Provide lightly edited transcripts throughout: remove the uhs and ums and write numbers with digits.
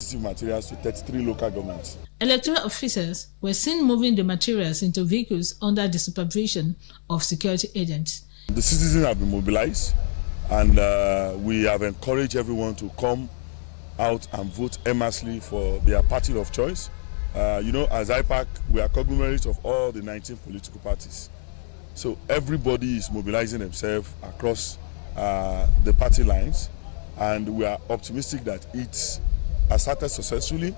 materials to 33 local governments. Electoral officers were seen moving the materials into vehicles under the supervision of security agents. The citizens have been mobilized, and we have encouraged everyone to come out and vote earnestly for their party of choice. As IPAC, we are conglomerates of all the 19 political parties. So everybody is mobilizing themselves across the party lines, and we are optimistic that it has started successfully.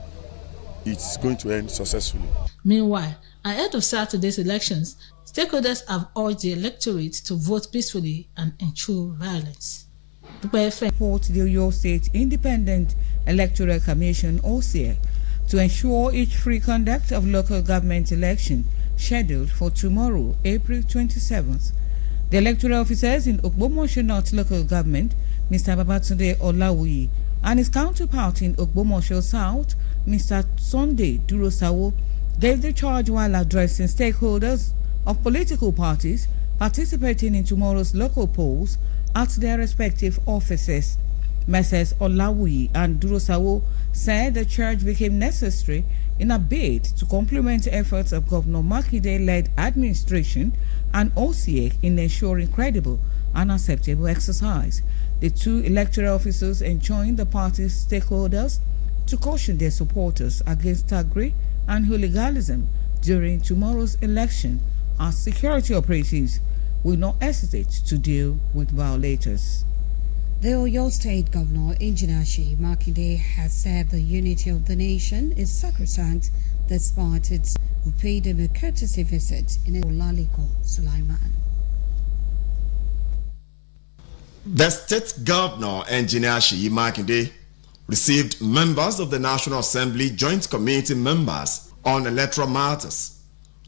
It's going to end successfully. Meanwhile, ahead of Saturday's elections, stakeholders have urged the electorate to vote peacefully and ensure violence. Report the Oyo State Independent Electoral Commission (OSIE) to ensure each free conduct of local government election scheduled for tomorrow, April 27th. The electoral officers in Ogbomoso North Local Government, Mr. Babatunde Olawuyi, and his counterpart in Ogbomoso South, Mr. Sunday Durosawo, gave the charge while addressing stakeholders of political parties participating in tomorrow's local polls at their respective offices. Messrs. Olawuyi and Durosawo said the charge became necessary in a bid to complement efforts of Governor Makinde-led administration and OCA in ensuring credible and acceptable exercise. The two electoral officers enjoined the party's stakeholders to caution their supporters against thuggery and hooliganism during tomorrow's election, as security operatives will not hesitate to deal with violators. The Oyo State Governor, Engineer Seyi Makinde, has said the unity of the nation is sacrosanct despite its who paid him a courtesy visit in Olaliko, Sulaiman. The State Governor, Engineer Seyi Makinde, received members of the National Assembly Joint Committee members on electoral matters,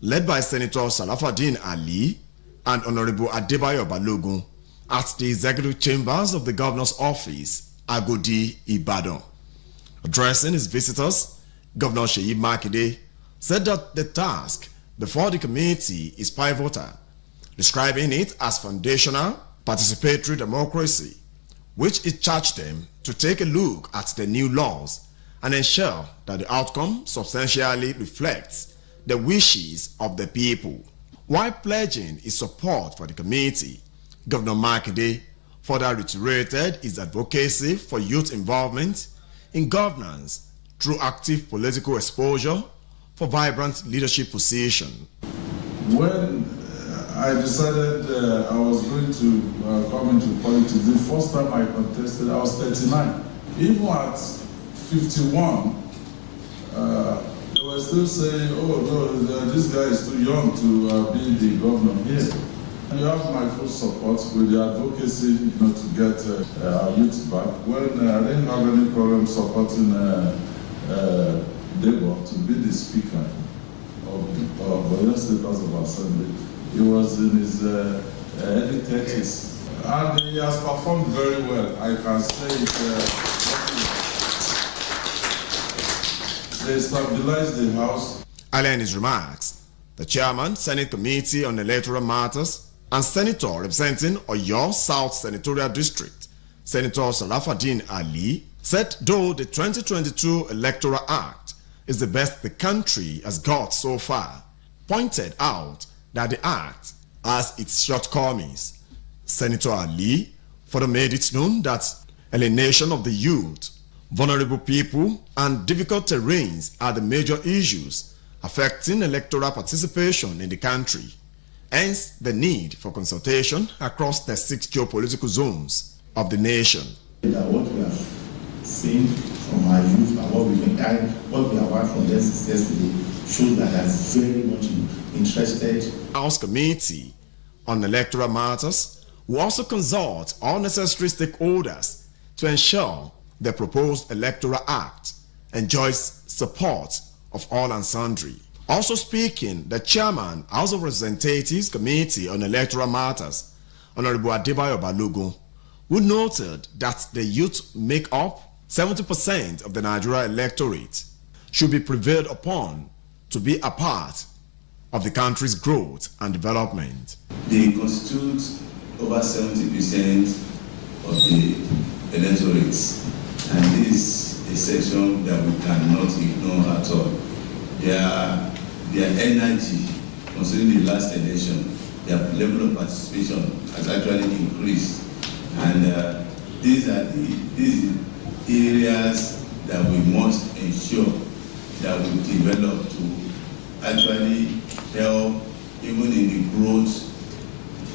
led by Senator Sharafadeen Ali and Honorable Adebayo Balogun, at the executive chambers of the governor's office, Agodi, Ibadan. Addressing his visitors, Governor Seyi Makinde said that the task before the committee is pivotal, describing it as foundational participatory democracy, which it charged them to take a look at the new laws and ensure that the outcome substantially reflects the wishes of the people. While pledging his support for the committee, Governor Makinde further reiterated his advocacy for youth involvement in governance through active political exposure for vibrant leadership position. When I decided I was going to come into politics, the first time I contested, I was 39. Even at 51, they were still saying, oh no, this guy is too young to be the governor here. You have my full support with the advocacy, to get our youth back. When I didn't have any problem supporting Debo to be the speaker of the State House of Assembly, he was in his early 30s. And he has performed very well. I can say it. They stabilized the House. Earlier in his remarks, the chairman, Senate Committee on Electoral Matters, and Senator representing Oyo South Senatorial District, Senator Sharafadeen Ali, said though the 2022 Electoral Act is the best the country has got so far, pointed out that the act has its shortcomings. Senator Ali further made it known that alienation of the youth, vulnerable people, and difficult terrains are the major issues affecting electoral participation in the country. Hence, the need for consultation across the 6 geopolitical zones of the nation. What we have seen from our youth and what we have heard from them yesterday shows that they are very much interested. House Committee on Electoral Matters will also consult all necessary stakeholders to ensure the proposed Electoral Act enjoys support of all and sundry. Also speaking, the chairman, House of Representatives Committee on Electoral Matters, Honorable Adebayo Balogun, who noted that the youth make up 70% of the Nigeria electorate, should be prevailed upon to be a part of the country's growth and development. They constitute over 70% of the electorate, and this a section that we cannot ignore at all. Their energy, considering the last election, their level of participation has actually increased. And these are the areas that we must ensure that we develop to actually help even in the growth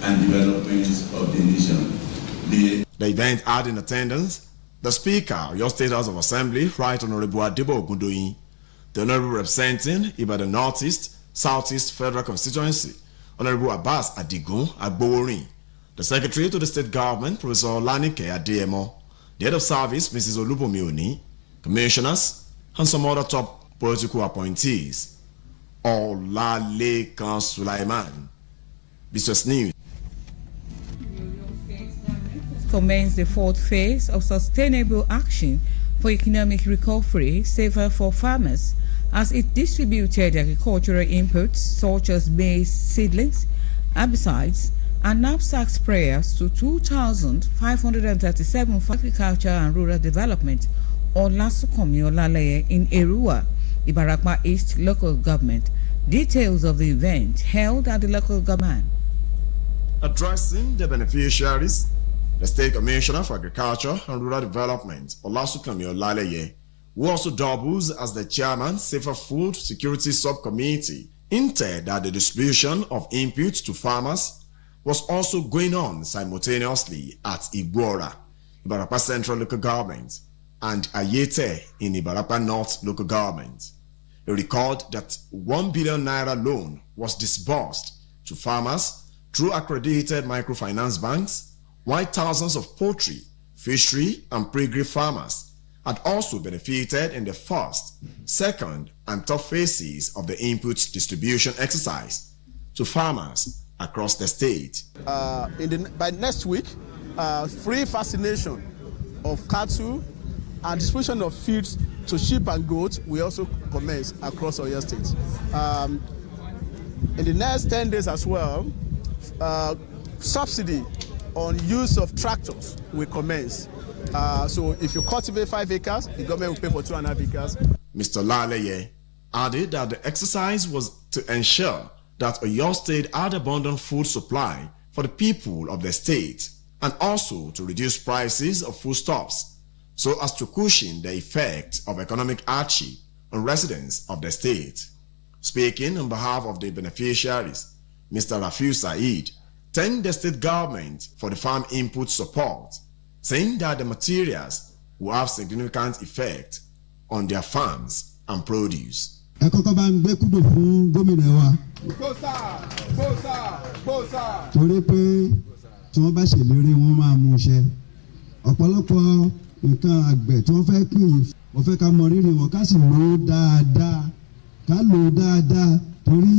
and development of the nation. The event had in attendance the Speaker of your State House of Assembly, Right Honorable Adebo Ogundoyin, the Honorable representing Ibadan Northeast, Southeast Federal Constituency, Honorable Abbas Adigun Agboworin, the Secretary to the State Government, Professor Lanike Adeyemo, the Head of Service, Mrs. Olubomi Oni, Commissioners, and some other top political appointees. Olalekan Sulaiman, BCOS News. Commence the fourth phase of sustainable action for economic recovery, safer for farmers, as it distributed agricultural inputs such as maize seedlings, herbicides, and knapsack sprayers to 2,537 for agriculture and rural development, or Lasukomi Olaleye in Erua, Ibarakma East local government. Details of the event held at the local government. Addressing the beneficiaries, the State Commissioner for Agriculture and Rural Development, Olasukomi Olaleye, who also doubles as the Chairman, Safer Food Security Subcommittee, hinted that the distribution of inputs to farmers was also going on simultaneously at Igwora, Ibarapa Central Local Government, and Ayete in Ibarapa North Local Government. He recalled that 1 billion naira loan was disbursed to farmers through accredited microfinance banks, while thousands of poultry, fishery, and piggery farmers had also benefited in the first, second, and third phases of the inputs distribution exercise to farmers across the state. By next week, free vaccination of cattle and distribution of feeds to sheep and goats will also commence across Oyo State. In the next 10 days as well, subsidy on use of tractors will commence. So if you cultivate 5 acres, the government will pay for 2.5 acres. Mr. Laleye added that the exercise was to ensure that Oyo State had abundant food supply for the people of the state, and also to reduce prices of foodstuffs so as to cushion the effect of economic hardship on residents of the state. Speaking on behalf of the beneficiaries, Mr. Rafiu Said thanked the state government for the farm input support, saying that the materials will have significant effect on their farms and produce. Nǹkan àgbẹ̀ tí wọ́n fẹ́ pín yìí wọ́n fẹ́ ká mọ rírì wọn ká sì lò dáadáa torí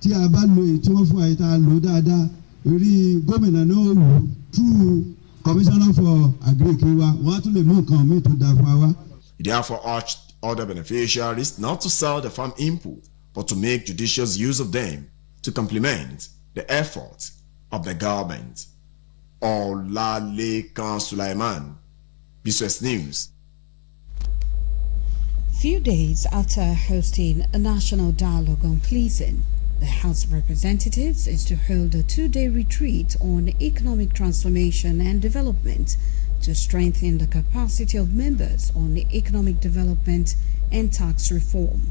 tí a bá lo èyí tí wọ́n fún àyíká lò dáadáa rí gómìnà náà lò through commissioner for agric wa wọ́n á tún lè mú nǹkan míì tó dáa fún wa. He therefore urged other beneficiaries not to sell the farm input but to make judicious use of them to complement the efforts of the government. Olalekan Sulaiman, BCOS News. Few days after hosting a national dialogue on policing, the House of Representatives is to hold a 2-day retreat on economic transformation and development to strengthen the capacity of members on economic development and tax reform.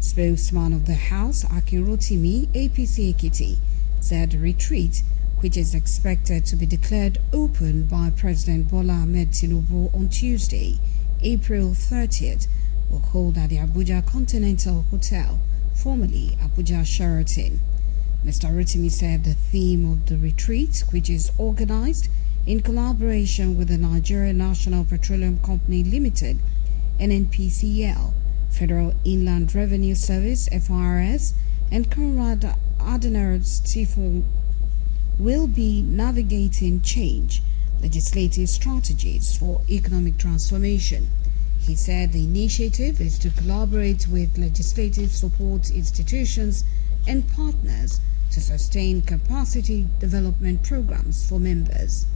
Spokesman of the House, Akin Rotimi, APC Ekiti, said the retreat, which is expected to be declared open by President Bola Ahmed Tinubu on Tuesday, April 30th, will hold at the Abuja Continental Hotel, formerly Abuja Sheraton. Mr. Rotimi said the theme of the retreat, which is organized in collaboration with the Nigerian National Petroleum Company Limited, NNPCL, Federal Inland Revenue Service, FIRS, and Conrad Adenauer's TIFO, will be navigating change, legislative strategies for economic transformation. He said the initiative is to collaborate with legislative support institutions and partners to sustain capacity development programs for members.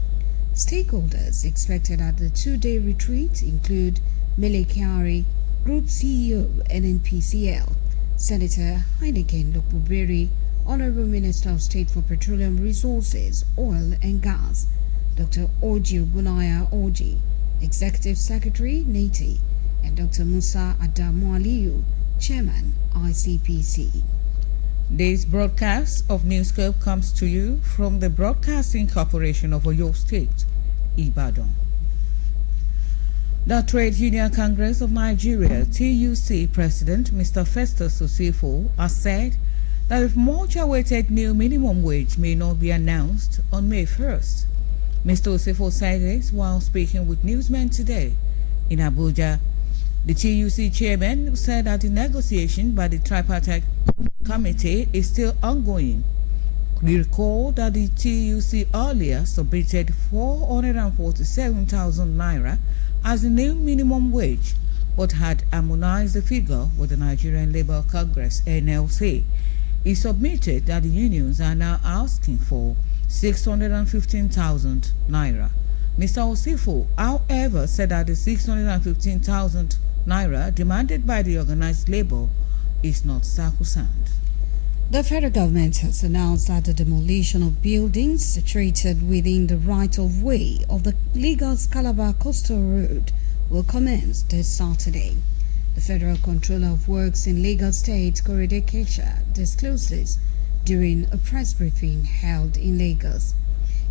Stakeholders expected at the 2-day retreat include Mele Kyari, Group CEO, NNPCL, Senator Heineken Lokbuberi, Honorable Minister of State for Petroleum Resources, Oil and Gas, Dr. Oji Bunaya Oji, Executive Secretary, NATI, and Dr. Musa Adamu Aliyu, Chairman, ICPC. This broadcast of Newscope comes to you from the Broadcasting Corporation of Oyo State, Ibadan. The Trade Union Congress of Nigeria, TUC President Mr. Festus Osifo has said that the much-awaited new minimum wage may not be announced on May 1st. Mr. Osifo said this while speaking with newsmen today in Abuja. The TUC chairman said that the negotiation by the tripartite committee is still ongoing. We recall that the TUC earlier submitted 447,000 naira as the new minimum wage, but had harmonized the figure with the Nigerian Labour Congress (NLC). He submitted that the unions are now asking for 615,000 naira. Mr. Osifo, however, said that the 615,000 naira demanded by the organized labor is not sacrosanct. The federal government has announced that the demolition of buildings situated within the right-of-way of the Lagos Calabar Coastal Road will commence this Saturday. The Federal Controller of Works in Lagos State, Korede Kesha, disclosed this during a press briefing held in Lagos.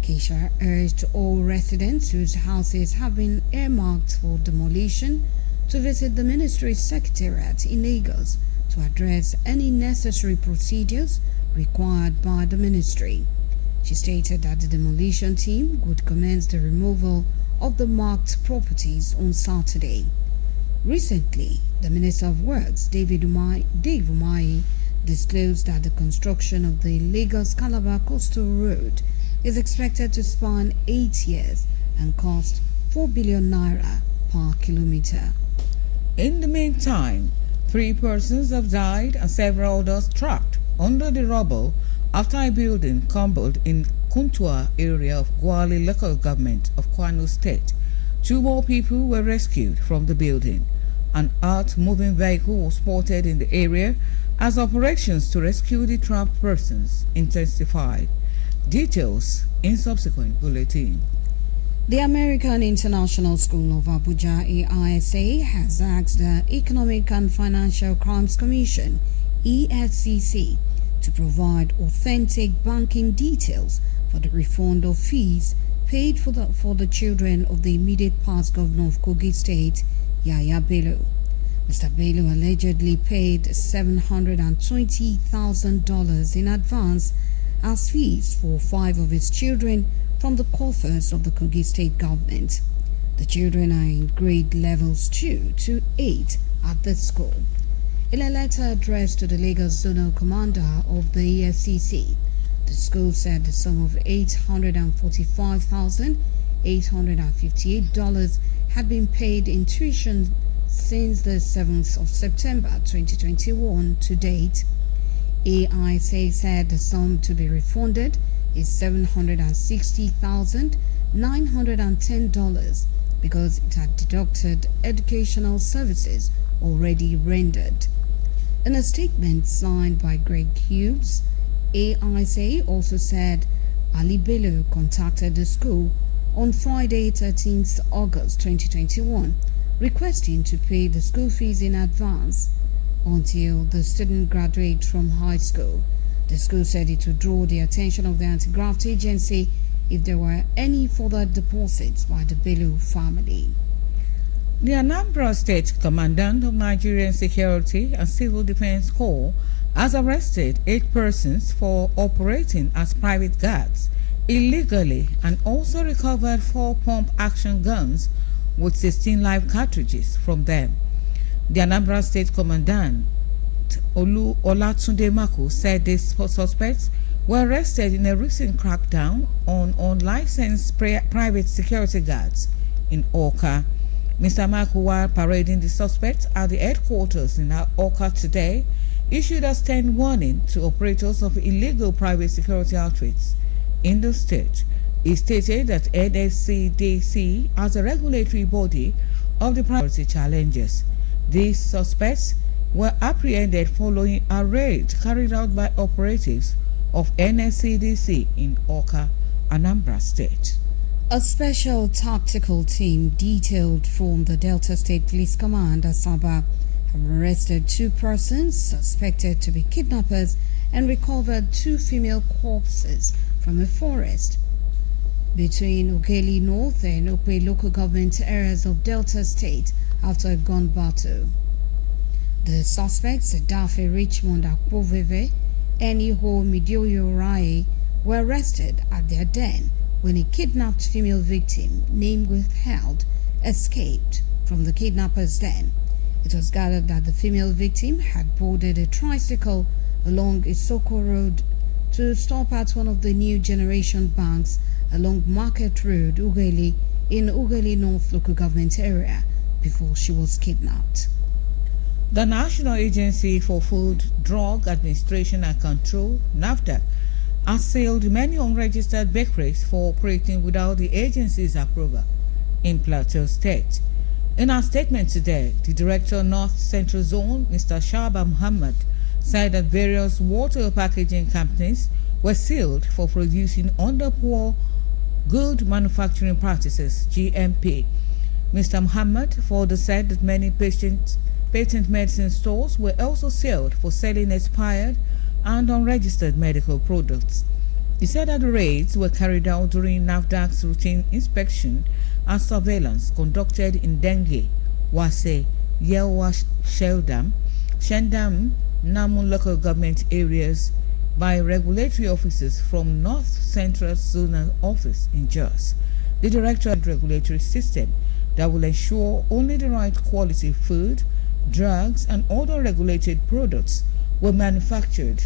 Kesha urged all residents whose houses have been earmarked for demolition to visit the ministry's secretariat in Lagos to address any necessary procedures required by the ministry. She stated that the demolition team would commence the removal of the marked properties on Saturday. Recently, the Minister of Works, Dave Umahi, disclosed that the construction of the Lagos-Calabar Coastal Road is expected to span 8 years and cost 4 billion naira per kilometer. In the meantime, 3 persons have died and several others trapped under the rubble after a building crumbled in Kuntua area of Gwale local government of Kwano State. 2 more people were rescued from the building. An earth-moving vehicle was spotted in the area as operations to rescue the trapped persons intensified. Details in subsequent bulletin. The American International School of Abuja, AISA, has asked the Economic and Financial Crimes Commission, EFCC, to provide authentic banking details for the refund of fees paid for the children of the immediate past governor of Kogi State, Yaya Bello. Mr. Bello allegedly paid $720,000 in advance as fees for 5 of his children from the coffers of the Kogi State government. The children are in grade levels 2 to 8 at the school. In a letter addressed to the Lagos Zonal Commander of the EFCC, the school said the sum of $845,858 had been paid in tuition since the 7th of September 2021 to date. AISA said the sum to be refunded is $760,910 because it had deducted educational services already rendered. In a statement signed by Greg Hughes, AISA also said Ali Bello contacted the school on Friday 13th August 2021 requesting to pay the school fees in advance until the student graduates from high school. The school said it would draw the attention of the anti-graft agency if there were any further deposits by the Bello family. The Anambra State Commandant of Nigerian Security and Civil Defense Corps has arrested 8 persons for operating as private guards illegally and also recovered 4 pump-action guns with 16 live cartridges from them. The Anambra State Commandant Olatunde Mako said these suspects were arrested in a recent crackdown on unlicensed private security guards in Awka. Mr. Mako, while parading the suspects at the headquarters in Awka today, issued a stern warning to operators of illegal private security outfits in the state. He stated that NSCDC, as a regulatory body, of the priority challenges. These suspects were apprehended following a raid carried out by operatives of NSCDC in Awka, Anambra State. A special tactical team detailed from the Delta State Police Command, Asaba, have arrested 2 persons suspected to be kidnappers and recovered 2 female corpses from a forest between Ughelli North and Okwe local government areas of Delta State after a gun battle. The suspects, Dafe Richmond Akpoveve and Iho Midioyo Rai, were arrested at their den when a kidnapped female victim, name withheld, escaped from the kidnappers' den. It was gathered that the female victim had boarded a tricycle along Isoko Road to stop at one of the new generation banks along Market Road, Ughelli, in Ughelli North local government area before she was kidnapped. The National Agency for Food, Drug Administration and Control, NAFDAC, has sealed many unregistered bakeries for operating without the agency's approval in Plateau State. In a statement today, the Director North Central Zone, Mr. Shaba Muhammad, said that various water packaging companies were sealed for producing under poor good manufacturing practices, GMP. Mr. Muhammad further said that many patent medicine stores were also sealed for selling expired and unregistered medical products. He said that the raids were carried out during NAFDAC's routine inspection and surveillance conducted in Dengue, Wase, Yelwa, Sheldam, Shendam, Namu local government areas by regulatory officers from North Central Zonal Office in Jos. The Director of the Regulatory System that will ensure only the right quality food, drugs, and other regulated products were manufactured,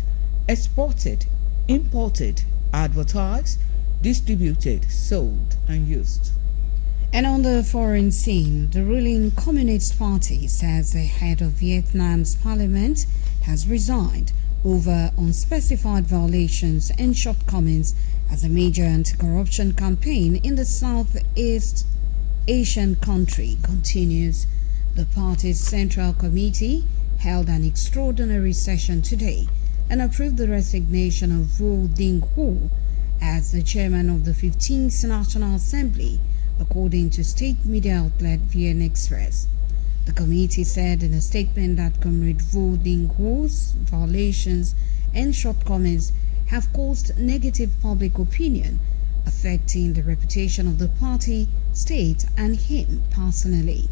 exported, imported, advertised, distributed, sold, and used. And on the foreign scene, the ruling Communist Party says the head of Vietnam's parliament has resigned over unspecified violations and shortcomings as a major anti-corruption campaign in the Southeast Asian country continues. The party's Central Committee held an extraordinary session today and approved the resignation of Vo Ding Hu as the chairman of the 15th National Assembly, according to state media outlet VN Express. The committee said in a statement that Comrade Vo Ding Hu's violations and shortcomings have caused negative public opinion, affecting the reputation of the party, state, and him personally.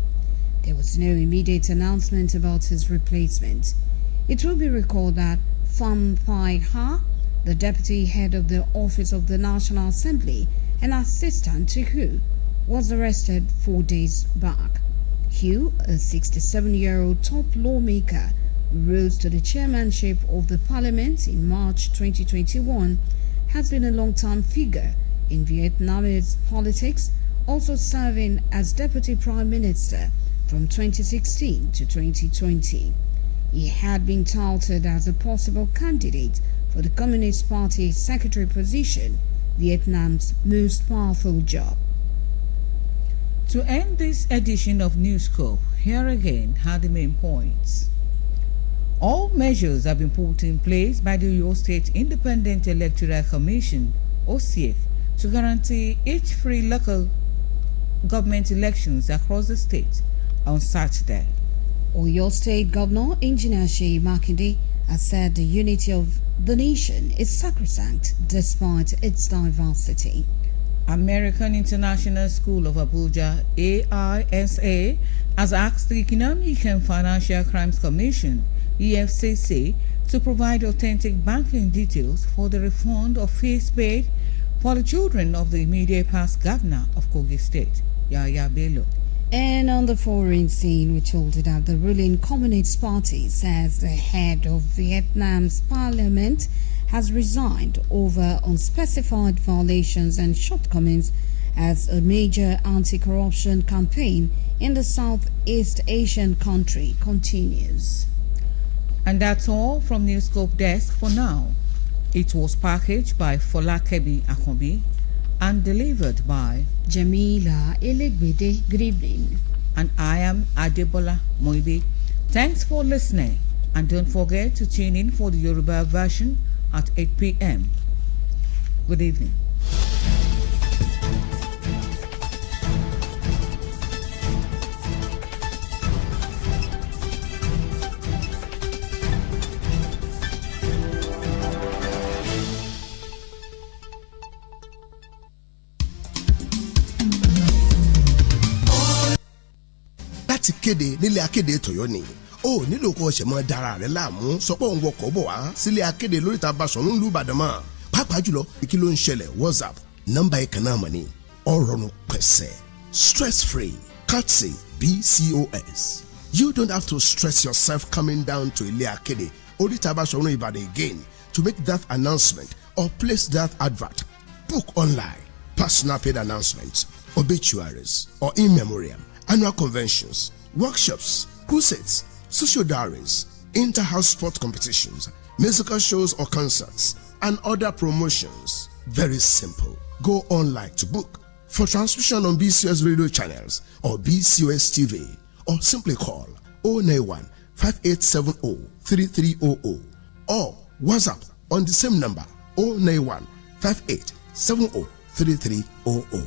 There was no immediate announcement about his replacement. It will be recalled that Pham Thai Ha, the deputy head of the Office of the National Assembly and assistant to Hu, was arrested 4 days back. Hu, a 67-year-old top lawmaker, rose to the chairmanship of the parliament in March 2021, has been a long-time figure in Vietnamese politics, also serving as deputy prime minister from 2016 to 2020. He had been touted as a possible candidate for the Communist Party's secretary position, Vietnam's most powerful job. To end this edition of Newscope, here again are the main points. All measures have been put in place by the Oyo State Independent Electoral Commission, OCF, to guarantee each free local government elections across the state on Saturday. Oyo State Governor Engineer Seyi Makinde has said the unity of the nation is sacrosanct despite its diversity. American International School of Abuja, AISA, has asked the Economic and Financial Crimes Commission, EFCC, to provide authentic banking details for the refund of fees paid for the children of the immediate past governor of Kogi State, Yahya Bello. And on the foreign scene, we told you that the ruling Communist Party says the head of Vietnam's parliament has resigned over unspecified violations and shortcomings as a major anti-corruption campaign in the Southeast Asian country continues. And that's all from Newscope Desk for now. It was packaged by Folakebi Akombi and delivered by Jamila Elegbede. Good evening. and I am Adebola Moibi. Thanks for listening, and don't forget to tune in for the Yoruba version at 8 p.m. Good evening. láti kéde nílé akéde tọ̀yọ́ ni ó nílò kó ṣe mọ́ dára rẹ̀ láàmú sọpọ̀ òun wọkọ̀ bọ̀ wá sílé akéde lóríta Basọ̀run nílùú Ìbàdàn mọ́ pàápàá jùlọ kí ló ń ṣẹlẹ̀ WhatsApp nọ́mbà ìkànnà mọ̀ ni ọ̀rọ̀nù pẹ̀sẹ̀ stress free courtesy BCOS. You don't have to stress yourself coming down to ilé akéde oríta Basọ̀run Ìbàdàn again to make that announcement or place that advert. Book online, personal paid announcements, obituaries, or in memoriam, annual conventions, workshops, crusades, social diaries, inter-house sport competitions, musical shows or concerts, and other promotions. Very simple. Go online to book for transmission on BCOS radio channels or BCOS TV, or simply call 091 5870 3300 or WhatsApp on the same number 091 5870 3300.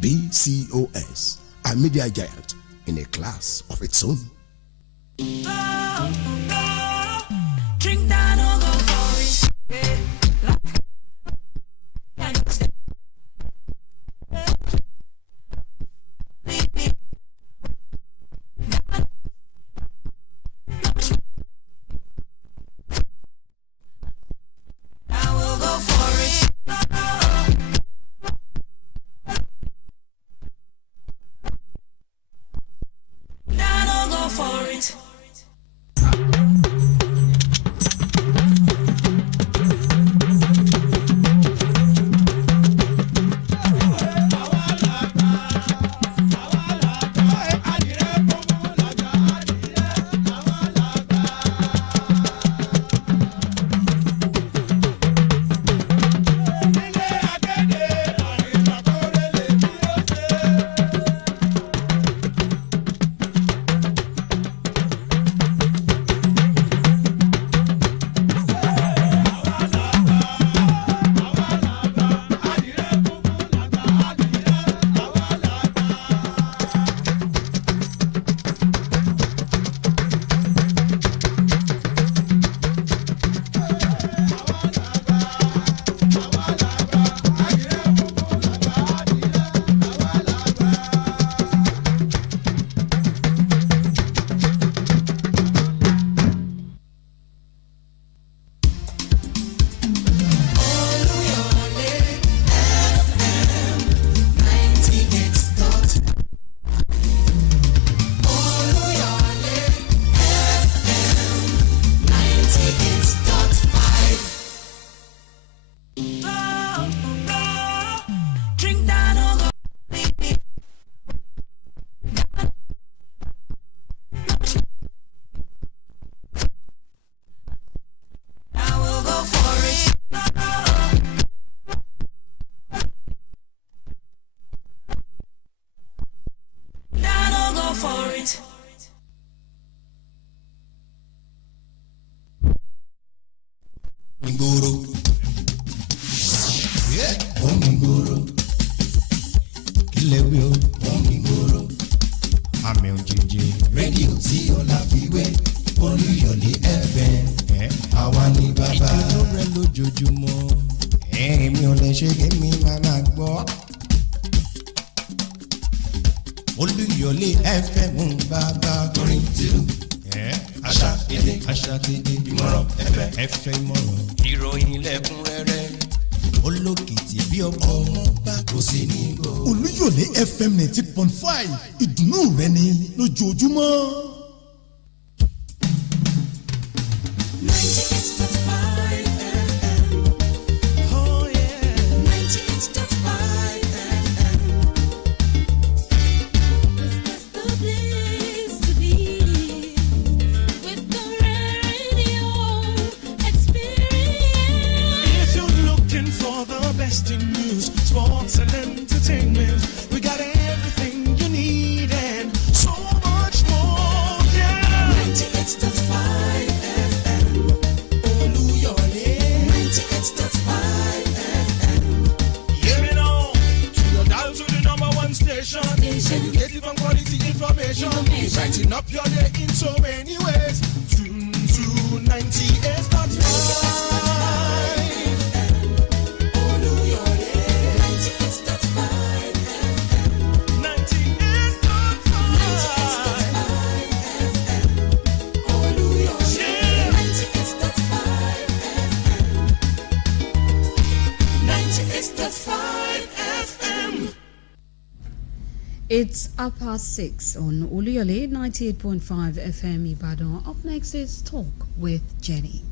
BCOS, a media giant in a class of its own. Drink that or go for it. I will go for it. That or go for it. Drink that or go. I will go for it. That or go for it. Ngoro. Yeah, Ngoro. Kilewi o. Ngoro. Àmì òjijì. Rédíò tí ó la fi wé. Olúyọ̀lé FM. Àwa ni bàbá. Ìdùnnú rẹ lójoojúmọ́. Èmi ò lè ṣe kí mi máa gbọ́. Olúyọ̀lé FM bàbá orin tìlú. Àṣà èdè ìmọ̀ràn ẹ̀fẹ̀ ìmọ̀ràn ìròyìn lẹ́kùnrẹ́rẹ́ olókìtì bí ọmọ kò sí ní gbò. Olúyọ̀lé FM 90.5 ìdùnnú rẹ ni lójoojúmọ́. 98.5 FM. Oh yeah. 98.5 FM. This is the place to be. With the radio experience. If you're looking for the best in news, sports and entertainment, we got everything you need and so Lighting up your day in so many ways. Tune to 98.5. Oluyole 98.5 FM. 98.5 Oluyole 98.5 FM. It's 6:30 on Oluyole 98.5 FM Ibadan. Up next is Talk with Jenny.